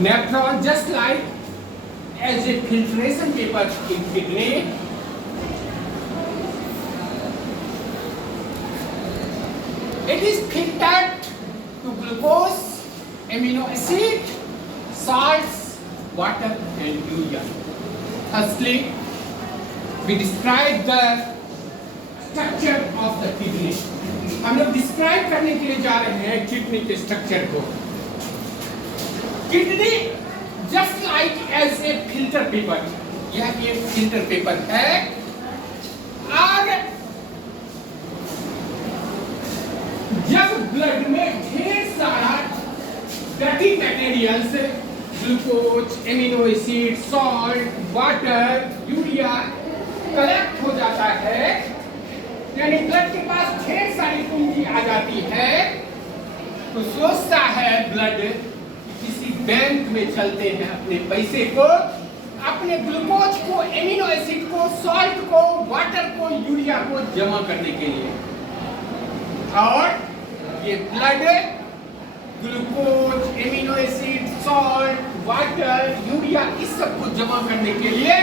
Nephron, just like as a filtration paper in kidney, it is filtered to glucose, amino acid, salts, water and urea. Firstly, we describe the structure of the kidney. हम लोग describe करने के लिए जा रहे हैं kidney के structure को. Kidney just like as a filter paper, यह एक फिल्टर पेपर है और जब ब्लड में ढेर सारा dirty materials, glucose, amino acid, salt, water, urea collect हो जाता है, यानी ब्लड के पास ढेर सारी पूंजी आ जाती है, तो सोचता है ब्लड किसी बैंक में चलते हैं अपने पैसे को, अपने ग्लूकोज को, एमिनो एसिड को, सॉल्ट को, वाटर को, यूरिया को जमा करने के लिए. और ये blood glucose, amino acid, salt, water, urea इस सब को जमा करने के लिए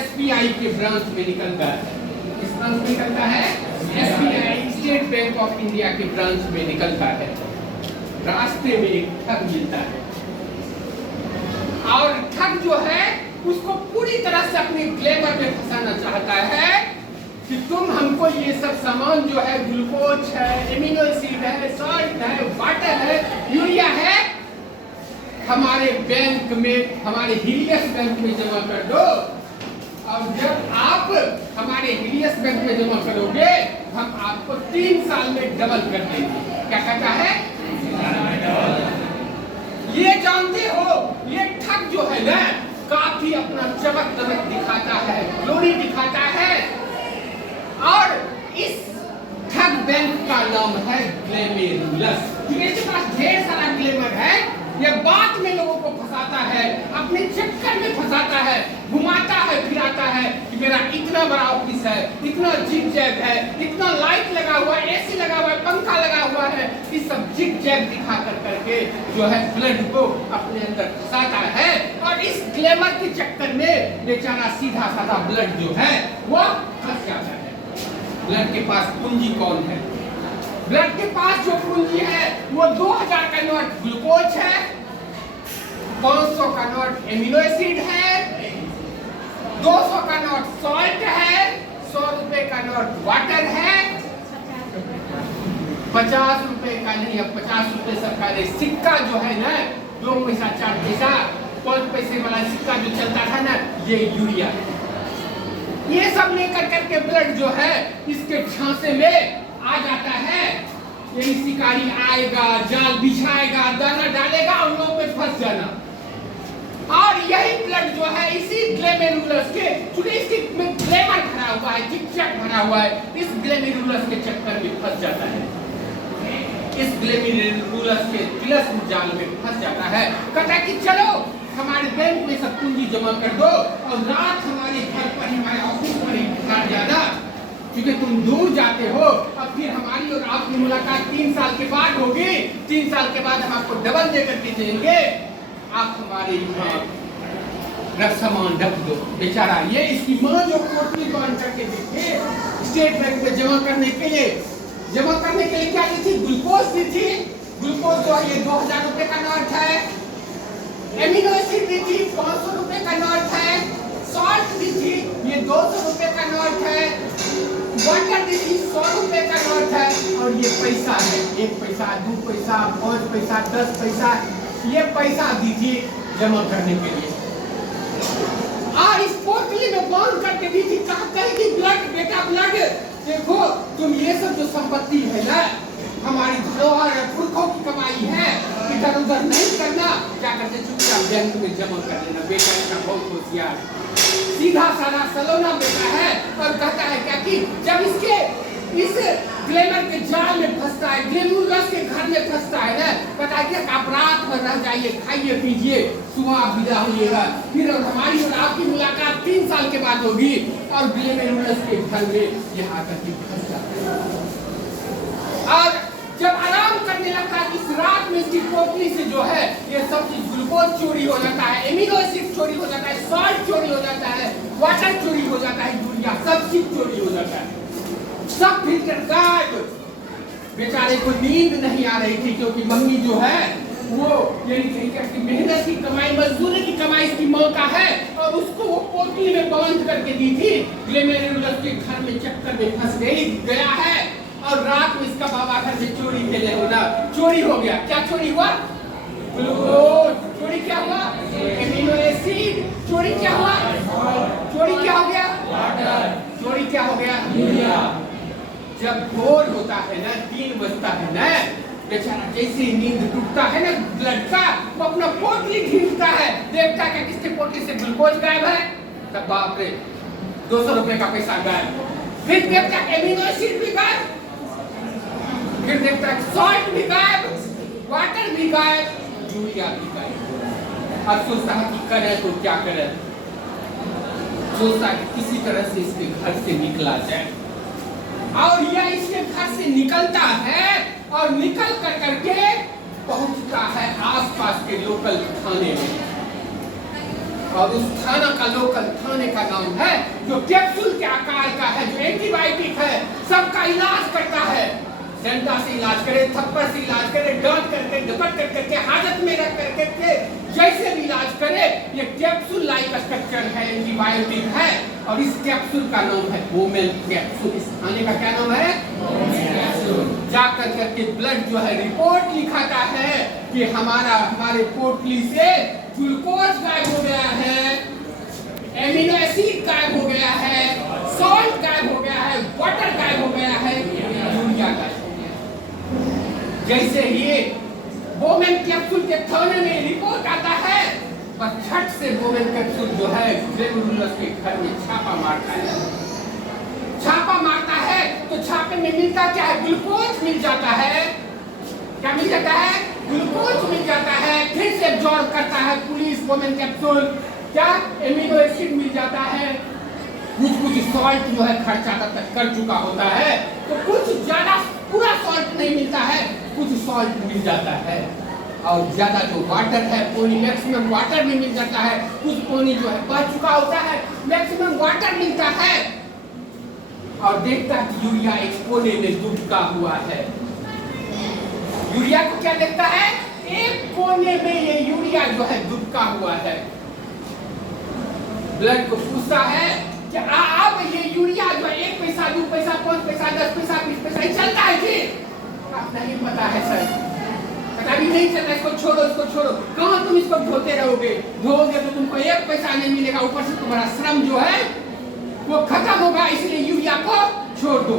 एसबीआई के ब्रांच में निकलता है. किस ब्रांच में निकलता है? SBI, state bank of India के ब्रांच में निकलता है. रास्ते में एक ठग मिलता है और ठग जो है उसको पूरी तरह से अपने ग्लैमर में फंसाना चाहता है कि तुम हमको ये सब सामान जो है, ग्लूकोज है, एमिनो एसिड है, सॉल्ट है, वाटर है, यूरिया है, हमारे बैंक में, हमारे हिलियस बैंक में जमा कर दो, और जब आप हमारे हिलियस बैंक में जमा करोगे हम आपको 3 साल में डबल कर देंगे. क्या कहता है? ये जानते हो ये ठग जो है ना काफी अपना चमक दमक दिखाता है, ग्लोरी दिखाता है, और इस ठग बैंक का नाम है ग्लैमरुलस. इसके पास ढेर सारा ग्लैमर है, ये बात में लोगों को फंसाता है, अपने चक्कर में फंसाता है, घुमाता है, फिराता है कि मेरा इतना बड़ा ऑफिस है, इतना जिग जैग है, इतना लाइट लगा हुआ है, एसी लगा हुआ है, पंखा लगा हुआ है, इस सब जिग जैग दिखा कर करके जो है ब्लड को अपने अंदर फंसाता है. और इस ग्लैमर के चक्कर में बेचारा सीधा साधा ब्लड जो है वो फंस जाता है. ब्लड के पास पूंजी कौन है? ब्लड के पास जो पूंजी है वो 2000 का नोट ग्लूकोज है, 500 का नोट एमिनो एसिड है, 200 का नोट सॉल्ट है, 100 रुपए का नोट वाटर है, 50 रुपए का नहीं, अब 50 रुपए सरकारी सिक्का जो है ना, 2 पैसा 4 पैसा 5 पैसे वाला सिक्का जो चलता था ना, ये यूरिया. ये सब लेकर करके ब्लड जो है इसके झांसे में आ जाता है. यही शिकारी आएगा, जाल बिछाएगा, दाना डालेगा, उन लोगों पे फंस जाना. और यही ब्लड जो है इसी ग्लैमरुलस के, चूंकि इसकी में ग्लैमर भरा हुआ है, चिकचक भरा हुआ है, इस ग्लैमरुलस के चक्कर में फंस जाता है, इस ग्लैमरुलस के तिलस जाल में फंस जाता है. कहता है कि चलो हमारे बैंक में सब पूंजी जमा कर दो और रात हमारे घर पर ही, हमारे ऑफिस पर ही बितार जाना, क्योंकि तुम दूर जाते हो. अब फिर हमारी और आपकी मुलाकात 3 साल के बाद होगी, 3 साल के बाद हम आपको डबल देकर के देंगे, आप हमारे रख सामान रख दो. बेचारा ये इसकी माँ जो पोटली बांध करके देखे स्टेट बैंक में जमा करने के लिए क्या दी थी? ग्लूकोज दी थी. ग्लूकोज तो ये 2000 रुपए का नोट है, एमिनो एसिड दी थी, 500 रुपए का नोट है, सॉल्ट दी थी, ये 200 रुपए का नोट है, वाटर दी थी, 100 रुपए का नोट है, और ये पैसा है, 1 पैसा, 2 पैसा, 5 पैसा, 10 पैसा, ये पैसा दी थी जमा करने के लिए. और इस पोटली में बांध करके दी थी. कहते हैं कि ब्लड, बेटा ब्लड देखो, तुम ये सब जो संपत्ति है ना, हमारी धरोहर है, पुरखों की कमाई है, इधर उधर नहीं करना, क्या करते चुपचाप बैंक में जमा कर लेना. बेटा इसका बहुत होशियार, सीधा साधा सलोना बेटा है. और कहता है क्या कि जब इसके इस ग्लैमर के जाल में फंसता है, ग्लैमरुलस के घर में फंसता है ना, कहता है कि आप रात भर रह जाइए, खाइए पीजिए, सुबह आप विदा होइएगा, फिर हमारी और आपकी मुलाकात 3 साल के बाद होगी, और ग्लैमरुलस के घर में यहाँ तक फंस जाता है. और जब आराम करने लगने लगता है कि इस रात में इसकी पोटली से जो है ये सब चीज ग्लूकोज चोरी हो जाता है, एमिनो एसिड चोरी हो जाता है, सॉल्ट चोरी हो जाता है, वाटर चोरी हो जाता है, यूरिया सब चीज चोरी हो जाता है, सब फिल्टर गायब। बेचारे को नींद नहीं आ रही थी क्योंकि मम्मी जो है वो यानी मेहनत की कमाई, मजदूरी की कमाई इसकी माँ का है और उसको वो पोटली में बंद करके दी थी। ग्लेमेरुलस के घर में चक्कर में फंस गया है और रात में इसका बाबा घर में चोरी के लिए होना चोरी हो गया। क्या चोरी हुआ? ग्लूकोज। चोरी क्या हुआ? Amino acid. चोरी क्या हुआ? चोरी क्या हो गया? चोरी क्या हो गया? यूरिया। जब भोर होता है ना, 3 बजता है ना, बेचारा जैसे नींद टूटता है ना ब्लड का, वो अपना पोटली खींचता है, देखता है कि किसके पोटली से ग्लूकोज गायब है, तब बाप रे 200 रुपए का पैसा गायब। फिर देखता है एमिनो एसिड भी गायब, फिर देखता है सॉल्ट भी गायब, वाटर भी गायब, यूरिया भी गायब। अब सोचता है कि करे तो क्या करे, सोचता है कि किसी तरह से इसके घर से निकला जाए और यह इसके घर से निकलता है और निकल कर करके पहुंचता है आसपास के लोकल थाने में और उस थाना का लोकल थाने का नाम है जो कैप्सूल के आकार का है, जो एंटीबायोटिक है, सबका इलाज करता है। डंडा से इलाज करे, थप्पड़ से इलाज करे, डांट करके, झपट करके, हाजत में रख करके, जैसे भी इलाज करे, ये कैप्सूल लाइक स्ट्रक्चर है, एंटीबायोटिक है और इस कैप्सूल का नाम है बोमेल कैप्सूल। इस खाने का क्या नाम है? जाकर करके ब्लड जो है रिपोर्ट लिखाता है कि हमारे पोटली से ग्लूकोज गायब हो गया है, एमिनो एसिड गायब हो गया है, सॉल्ट गायब हो गया है, वाटर गायब हो गया है, यूरिया गायब हो गया। जैसे ही बोमेल कैप्सूल के थाने में रिपोर्ट आता है, पर झट से बोमेल कैप्सूल जो है ग्लेमेरुलस के घर में छापा मारता है। छापा मारता है तो छापे में मिलता क्या है? ग्लूकोज मिल जाता है। क्या मिल जाता है? ग्लूकोज मिल जाता है। फिर से एब्जॉर्ब करता है पुलिस बोमेल कैप्सूल, क्या एमिनो एसिड मिल जाता है, कुछ सॉल्ट जो है खर्चा कर चुका होता है तो कुछ ज्यादा पूरा सॉल्ट नहीं मिलता है, कुछ सॉल्ट मिल जाता है और ज्यादा जो वाटर है, पानी मैक्सिमम वाटर भी मिल जाता है, कुछ पानी जो है बह चुका होता है, मैक्सिमम वाटर मिलता है और देखता है कि यूरिया एक कोने में डूबा हुआ है। यूरिया को क्या देखता है? एक कोने में ये यूरिया जो है डूबा हुआ है। ब्लड को पूछता है कि अब ये यूरिया जो है 1 पैसा, 2 पैसा, 5 पैसा, 10 पैसा, 20 पैसा ही चलता है जी? नहीं पता है सर, पता भी नहीं चलता। इसको छोड़ो, इसको छोड़ो। कहाँ तुम इसको धोते रहोगे? धोगे तो तुमको 1 पैसा नहीं मिलेगा, ऊपर से तुम्हारा श्रम जो है वो खत्म होगा, इसलिए यूरिया को छोड़ दो।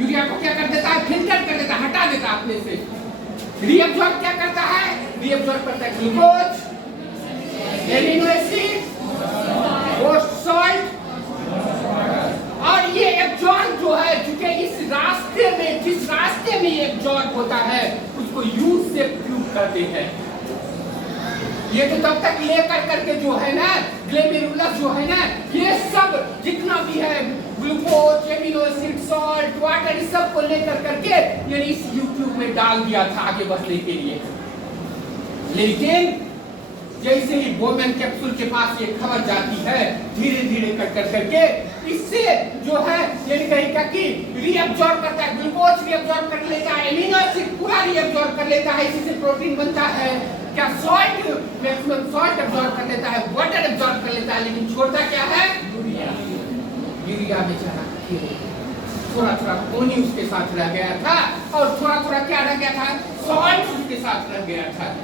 यूरिया को क्या कर देता है? फिल्टर कर देता है, हटा देता है अपने से। रीअब्जॉर्ब क्या करता है? रीअब्जॉर्ब करता है ग्लूकोज, एमिनो एसिड, सॉल्ट और ये एब्जॉर्ब जो है, चूंकि इस रास्ते में, जिस रास्ते में ये एब्जॉर्ब होता है उसको यूज से प्रूव करते हैं। ये तो तब तक लेकर करके जो है ना ग्लेमेरुलस जो है ना, ये सब जितना भी है glucose, amino acid, salt, water, इस सब को लेकर करके यानी इस यूट्यूब में डाल दिया था आगे बढ़ने के लिए। लेकिन जैसे ही बोमेल कैप्सूल के पास ये खबर जाती है, धीरे धीरे कर करके इससे जो है यानी कहीं का कि रीअब्जॉर्ब करता है, ग्लूकोज रीअब्जॉर्ब कर लेता है, एमिनो एसिड पूरा रीअब्जॉर्ब कर लेता है, इसी से प्रोटीन बनता है। क्या सॉल्ट मैक्सिमम सॉल्ट एब्जॉर्ब कर लेता है, वाटर एब्जॉर्ब कर लेता है, लेकिन छोड़ता क्या है? यूरिया बेचारा थोड़ा थोड़ा पानी उसके साथ रह गया था और थोड़ा थोड़ा क्या रह गया था? सॉल्ट उसके साथ रह गया था।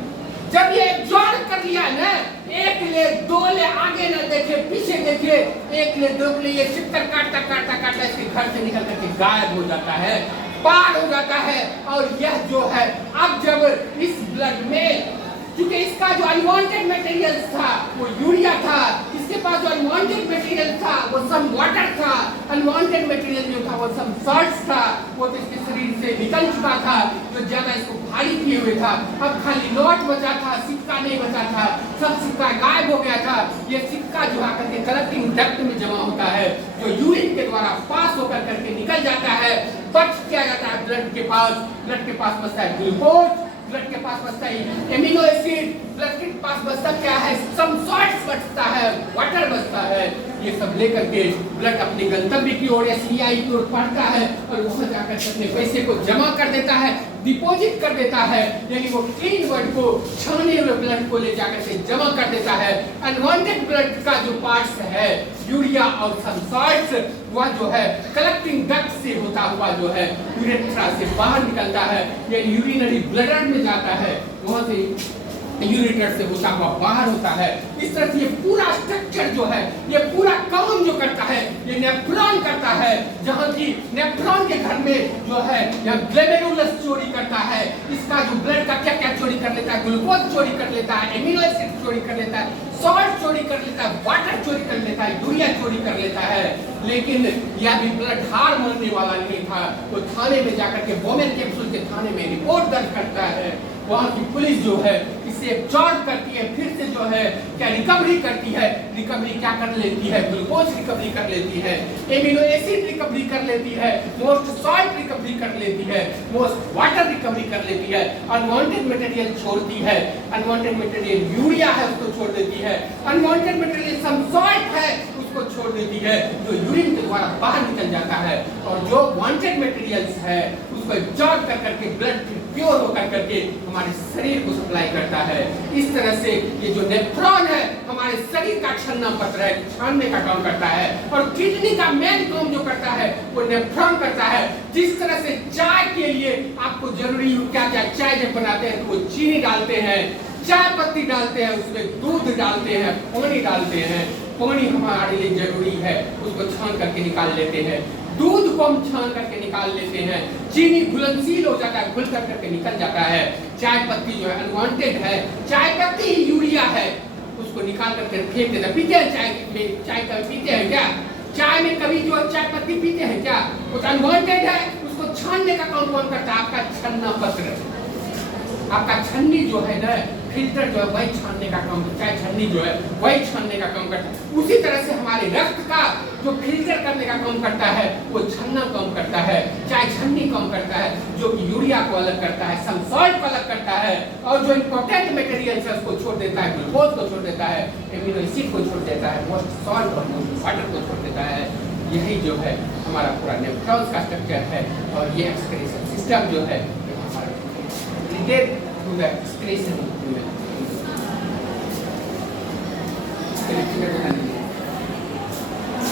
जब ये एब्जॉर्ब कर लिया ना, 1 ले 2 ले, आगे न देखे पीछे देखे, 1 ले 2 ले, ये चित्तर काटता काटता काटता इसके घर से निकल करके गायब हो जाता है, पार हो जाता है। और यह जो है अब जब इस ब्लड में, क्योंकि इसका जो अनवांटेड मटेरियल था वो यूरिया था, इसके पास जो अनवांटेड मटेरियल था वो सम वाटर था, अनवांटेड मटेरियल जो था वो सम सॉल्ट्स था, वो तो इसके शरीर से निकल चुका था, जो ज्यादा इसको भारी किए हुए था। अब खाली नोट बचा था, सिक्का नहीं बचा था, सब सिक्का गायब हो गया था। ये सिक्का जो आकर के कलेक्टिंग डक्ट में जमा होता है, जो यूरिन के द्वारा पास होकर करके निकल जाता है। बच किया जाता है ब्लड के पास बचता है ग्लूकोज, ब्लड के पास बचता है एमिनो एसिड, ब्लड के पास बचता क्या है, सम सॉल्ट्स बचता है, वाटर बचता है। ये सब लेकर के ब्लड अपने गंतव्य की ओर या सीआई की ओर बढ़ता है और वहां जाकर अपने पैसे को जमा कर देता है, डिपॉजिट कर देता है, यानी वो क्लीन ब्लड को, छाने हुए ब्लड को ले जाकर के जमा कर देता है। अनवांटेड ब्लड का जो पार्ट्स है, यूरिया और सम सॉल्ट्स, वह जो है कलेक्टिंग डक्ट से होता हुआ जो है यूरेथ्रा से बाहर निकलता है, यानी यूरिनरी ब्लडर में जाता है, वहां से यूरेटर से होता हुआ बाहर होता है। इस तरह से ये पूरा स्ट्रक्चर जो है, ये पूरा काम जो करता है, ये नेफ्रॉन करता है, जहां की नेफ्रॉन के घर में जो है यह ग्लोमेरुलस चोरी करता है। इसका जो ब्लड का क्या क्या चोरी कर लेता है, ग्लूकोज चोरी कर लेता है, एमिनो एसिड चोरी कर लेता है, सॉल्ट चोरी कर लेता है, वाटर चोरी कर लेता है, यूरिया चोरी कर लेता है। लेकिन यह भी ब्लड हार मानने वाला नहीं था, तो थाने में जाकर के बोमेन कैप्सूल के थाने में रिपोर्ट दर्ज करता है। वहाँ की पुलिस जो है इसे एब्जॉर्ब करती है, फिर से जो है क्या रिकवरी करती है, रिकवरी क्या कर लेती है, ग्लूकोज रिकवरी कर लेती है, एमिनो एसिड रिकवरी कर लेती है, मोस्ट सॉल्ट रिकवरी कर लेती है, मोस्ट वाटर रिकवरी कर लेती है, अनवांटेड मटेरियल छोड़ती है, अनवांटेड मटेरियल यूरिया है उसको छोड़ देती है, अनवांटेड मटेरियल सम सॉल्ट है उसको छोड़ देती है, जो यूरिन के द्वारा बाहर निकल जाता है, और जो वांटेड मटेरियल्स है उसको एब्जॉर्ब कर करके ब्लड प्योर होकर करके हमारे शरीर को सप्लाई करता है। इस तरह से ये जो नेफ्रॉन है हमारे शरीर का छन्ना पत्र है, छानने का काम करता है, और किडनी का मेन काम जो करता है वो नेफ्रॉन करता है। जिस तरह से चाय के लिए आपको जरूरी क्या क्या, चाय जब बनाते हैं तो वो चीनी डालते हैं, चाय पत्ती डालते हैं, उसमें दूध डालते हैं, पानी डालते हैं, पानी हमारे लिए जरूरी है, उसको छान करके निकाल लेते हैं, दूध को हम छान करके निकाल लेते हैं, चीनी घुलनशील हो जाता है, घुल करके निकल जाता है, चाय पत्ती जो है अनवांटेड है, चाय पत्ती ही यूरिया है, उसको निकाल करके फेंक देते हैं। पीते हैं चाय में, चाय का पीते हैं क्या, चाय में कभी जो चाय पत्ती पीते हैं क्या, वो अनवांटेड है, उसको छानने का काम कौन करता है, आपका छन्ना पत्र, आपका छन्नी जो है ना, फिल्टर जो है वही छानने का काम, चाय छन्नी जो है वही छानने का काम करता है। उसी तरह से हमारे रक्त का जो फिल्टर करने का काम करता है वो छन्ना काम करता है, चाय छन्नी काम करता है, जो कि यूरिया को अलग करता है, सम सॉल्ट को अलग करता है, और जो इम्पोर्टेंट मटेरियल है उसको छोड़ देता है, ग्लूकोज को छोड़ देता है, एमिनो एसिड को छोड़ देता है, मोस्ट सॉल्ट और मोस्ट वाटर को छोड़ देता है। यही जो है हमारा पूरा नेफ्रॉन्स का स्ट्रक्चर है, और ये एक्सक्रीशन सिस्टम जो है to the excretion unit.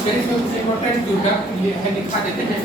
There is no important to the है, दिखा देते हैं।